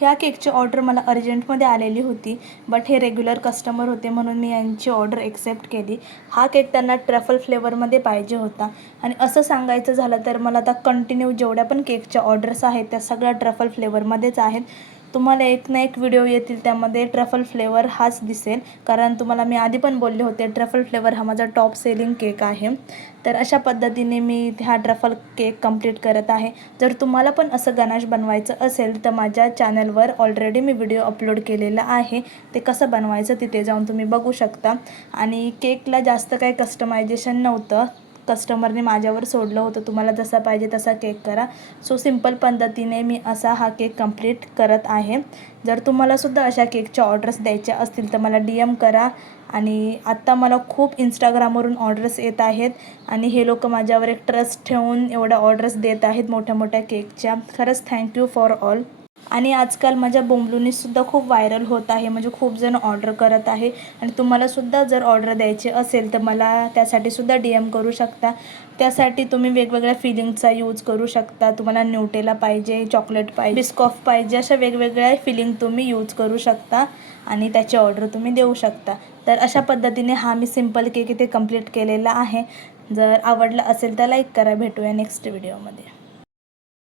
ह्या केकची ऑर्डर मला अर्जंटमध्ये आलेली होती, बट हे रेग्युलर कस्टमर होते म्हणून मी यांची ऑर्डर एक्सेप्ट केली. हा केक त्यांना ट्रफल फ्लेवरमध्ये पाहिजे होता आणि असं सांगायचं झालं तर मला आता कंटिन्यू जेवढ्या पण केकच्या ऑर्डर्स आहेत त्या सगळ्या ट्रफल फ्लेवरमध्येच आहेत. तुम्हाला एक ना एक व्हिडिओ येतील त्यामध्ये ट्रफल फ्लेवर हाच दिसेल, कारण तुम्हाला मी आधी पण बोलले होते ट्रफल फ्लेवर हा माझा टॉप सेलिंग केक आहे. तर अशा पद्धतीने मी हा ट्रफल केक कंप्लीट करत आहे. जर तुम्हाला पण असं गनाश बनवायचं असेल तर माझ्या चॅनलवर ऑलरेडी मी व्हिडिओ अपलोड केलेला आहे, ते कसं बनवायचं तिथे जाऊन तुम्ही बघू शकता. आणि केकला जास्त काही कस्टमायझेशन नव्हतं, कस्टमरने माझ्यावर सोडलं होतं तुम्हाला जसा पाहिजे तसा केक करा. सो सिंपल पद्धतीने मी असा हा केक कंप्लीट करत आहे. जर तुम्हालासुद्धा अशा केकच्या ऑर्डर्स द्यायच्या असतील तर मला DM करा. आणि आत्ता मला खूप इंस्टाग्रामवरून ऑर्डर्स येत आहेत आणि हे लोक माझ्यावर एक ट्रस्ट ठेवून एवढ्या ऑर्डर्स देत आहेत मोठ्या मोठ्या केकच्या. खरंच थँक्यू फॉर ऑल. आणि आजकाल माझ्या बोंबलूनीसुद्धा खूप व्हायरल होत आहे, म्हणजे खूप जण ऑर्डर करत आहे. आणि तुम्हालासुद्धा जर ऑर्डर द्यायची असेल तर मला त्यासाठीसुद्धा DM करू शकता. त्यासाठी तुम्ही वेगवेगळ्या फिलिंगचा यूज करू शकता. तुम्हाला न्यूटेला पाहिजे, चॉकलेट पाहिजे, बिस्कॉफ पाहिजे, अशा वेगवेगळ्या फिलिंग तुम्ही यूज करू शकता आणि त्याची ऑर्डर तुम्ही देऊ शकता. तर अशा पद्धतीने हा मी सिंपल केक इथे कंप्लीट केलेला आहे. जर आवडला असेल तर लाईक करा. भेटूया नेक्स्ट व्हिडिओमध्ये.